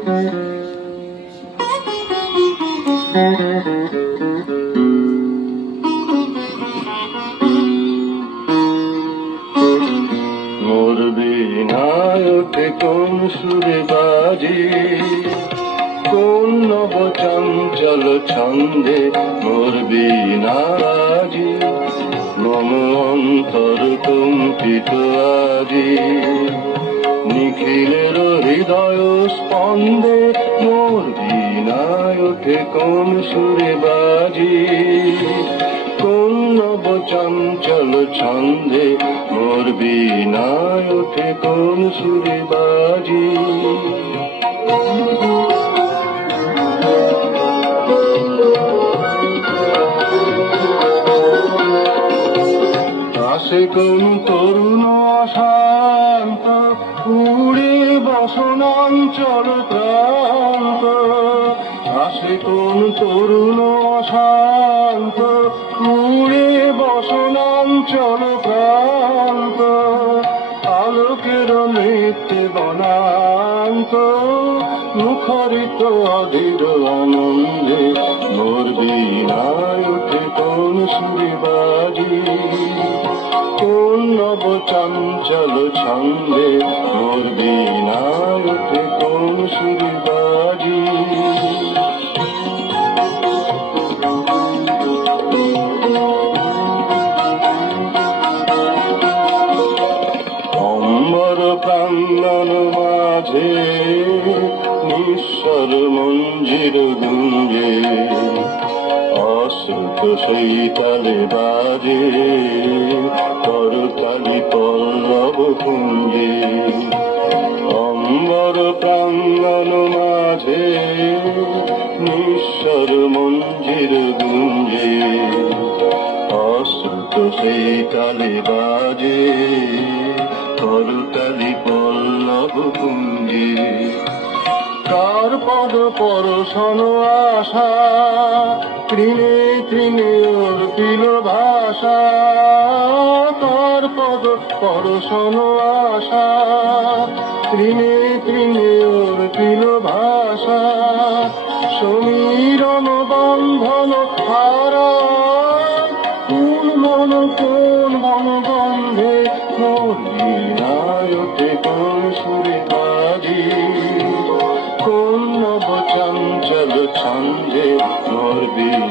মোর বীণায় ওঠে কোন সুরে বাজি, কোন নব চঞ্চল ছন্দে মোর বীণাজি, মম অন্তর কম্পিত আজি। নিখিলের হৃদয় স্পন্দে মোর বীণায় ওঠে কোন সুরে বাজি, কোন নব চঞ্চল ছন্দে মোর বীণায় ওঠে কোন সুরে বাজি। আসে কোন তরুণ অশান্ত, উড়ে বসনাঞ্চল প্রান্ত। আসে কোন তরুণ অশান্ত, উড়ে বসনাঞ্চল প্রান্ত। আলোকের নৃত্যে বনান্ত, মুখরিত অধীর আনন্দে মোর বীণায় ওঠে কোন সুরে বাজি, কোন নব চঞ্চল ছন্দে মোর বীণায় ওঠে কোন সুরে বাজি। অম্বর প্রাঙ্গণ মাঝে নিঃস্বর মঞ্জির গুঞ্জে, অশ্রুত সেই তালে বাজে করতালি পল্লব কুঞ্জে। অম্বর প্রাঙ্গণ মাঝে নিঃস্বর মঞ্জির গুঞ্জে, অশ্রুত সেই তালে বাজে করতালি পল্লব কুঞ্জে। তার পদ পরশন আশা, তৃণে তৃণে অর্পিল ভাষা। তার পদ পরশন আশা, তৃণে তৃণে অর্পিল ভাষা। সমীরণ বন্ধন হারা, কোন মন কোন বনগন্ধে মোর বীণায় ওঠে কোন সুরে বাজি, কোন নব চঞ্চল ছন্দে মোর বীণায়